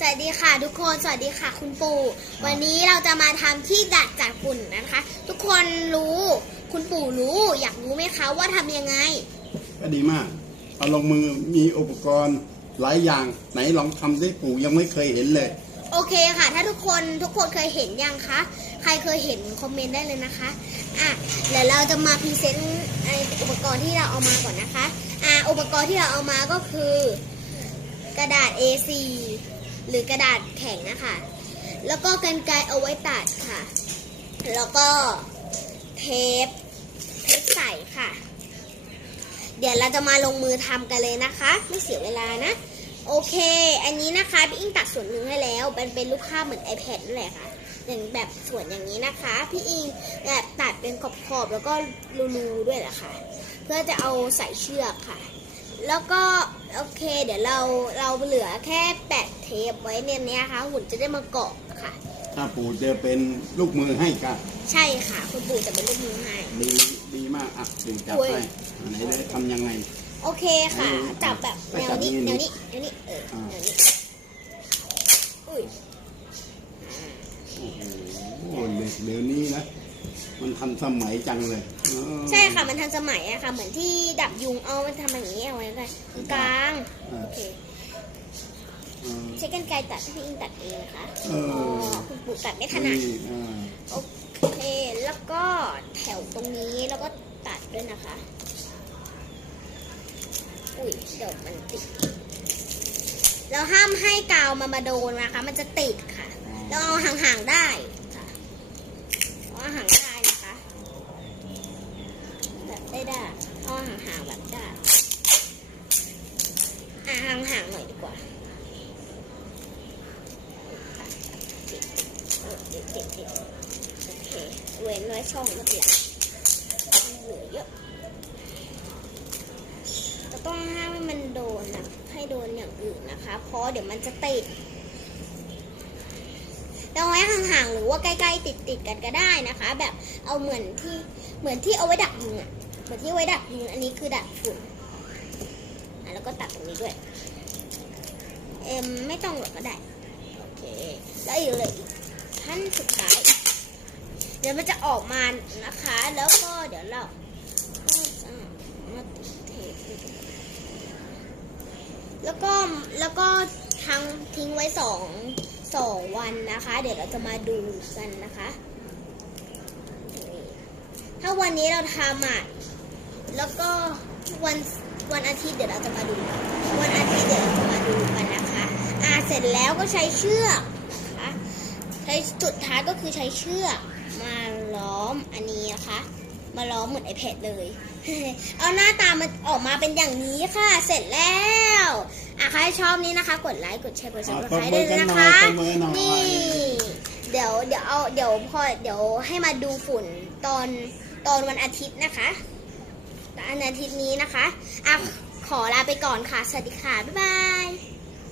สวัสดีค่ะทุกคนสวัสดีค่ะคุณปู่ วันนี้เราจะมาทำที่ดัดจากฝุ่นนะคะ ทุกคนรู้คุณปู่รู้อยากรู้ไหมคะว่าทำยังไง ก็ดีมาก เอาลงมือมีอุปกรณ์หลายอย่างไหนลองทำได้ปู่ยังไม่เคยเห็นเลย โอเคค่ะ ถ้าทุกคนทุกคนเคยเห็นยังคะใครเคยเห็นคอมเมนต์ได้เลยนะคะอะเดี๋ยวเราจะมาพรีเซนต์ไอ้อุปกรณ์ที่เราเอามาก่อนนะคะอะอุปกรณ์ที่เราเอามาก็คือ กระดาษ A4 หรือกระดาษแข็งนะคะ แล้วก็กันไกรเอาไว้ตัดค่ะ แล้วก็เทปเทปใสค่ะ เดี๋ยวเราจะมาลงมือทำกันเลยนะคะ ไม่เสียเวลานะ โอเค อันนี้นะคะพี่อิงตัดส่วนหนึ่งให้แล้วเป็นเป็นรูปภาพเหมือน iPad นั่นแหละค่ะอย่างแบบส่วนอย่างนี้นะคะ พี่อิงแบบตัดเป็นขอบๆแล้วก็รูๆด้วยแหละค่ะ เพื่อจะเอาใส่เชือกค่ะ แล้วก็โอเค เดี๋ยวเราเราเหลือแค่แปะเทปไว้เนี่ยนี้ค่ะหุ่นจะได้มาเกาะค่ะ ถ้าปู่จะเป็นลูกมือให้ก็ใช่ค่ะ คุณปู่จะเป็นลูกมือให้ดีดีมากอะปู่จับอุ้ยให้อันไหนได้ทำยังไง โอเคค่ะอืมจับแบบไปแนจัวบนี้นี่แนวนี้แนวนี้เอออ่าแนวนี้อุ้ยโอ้โหเด็กเดี๋ยวนี้นะ มันทันสมัยจังเลยเออใช่ค่ะมันทันสมัยอะค่ะ เหมือนที่ดับยุงเอามันทำอย่างนี้เอาไว้เลยตรงกลางเออโอเคเออ ใช้กันไกรตัดให้พี่อิงตัดเองนะคะเอออ๋คุณปู่ตัดไม่ถนัดนี่อ่าโอเค แล้วก็แถวตรงนี้แล้วก็ตัดด้วยนะคะ อุ้ยเดี๋ยวมันติดเราห้ามให้กาวมามาโดนนะคะ มันจะติดค่ะเราเอาห่างๆได้ค่ะเอาห่างๆได้นะคะ แบบได้ได้เอาห่างๆแบบได้อะห่างๆหน่อยดีกว่าติดเออติดติดติดโอเคเว้นไว้ช่องก็เปลี่ยนเหลือเยอะจะต้องห้ามให้มันโดนนะให้โดนอย่างอื่นนะคะ เพราะเดี๋ยวมันจะติด เราไว้ห่างๆหรือว่าใกล้ๆติดๆกันก็ได้นะคะ แบบเอาเหมือนที่เหมือนที่เอาไว้ดักยุงอะเหมือนที่ไว้ดักยุงอันนี้คือดักฝุ่นอะแล้วก็ตัดตรงนี้ด้วย เอ็มไม่ต้องหรอกก็ได้โอเคแล้วอีกเลยขั้นสุดท้ายเดี๋ยวมันจะออกมานะคะ แล้วก็เดี๋ยวเราก็จะมาติดเทปแล้วก็แล้วก็ทั้งทิ้งไว้สอง สองวันนะคะ เดี๋ยวเราจะมาดูกันนะคะ ถ้าวันนี้เราทำอะแล้วก็วันวันอาทิตย์เดี๋ยวเราจะมาดู วันอาทิตย์เดี๋ยวเราจะมาดูกันนะคะอ่าเสร็จแล้วก็ใช้เชือกนะคะใช้สุดท้ายก็คือใช้เชือกมาล้อมอันนี้นะคะ มาล้อมเหมือนไอแพดเลย เอาหน้าตามันออกมาเป็นอย่างนี้ค่ะ เสร็จแล้วอะใครชอบนี้นะคะ กดไลค์ กดแชร์ กดซับสไครต์ด้วยนะคะตบมือหน่อย นี่ เดี๋ยวเดี๋ยวเอาเดี๋ยวพอเดี๋ยวให้มาดูฝุ่นตอนตอนวันอาทิตย์นะคะตอนวันอาทิตย์นี้นะคะอะขอลาไปก่อนค่ะ สวัสดีค่ะ บ๊ายบาย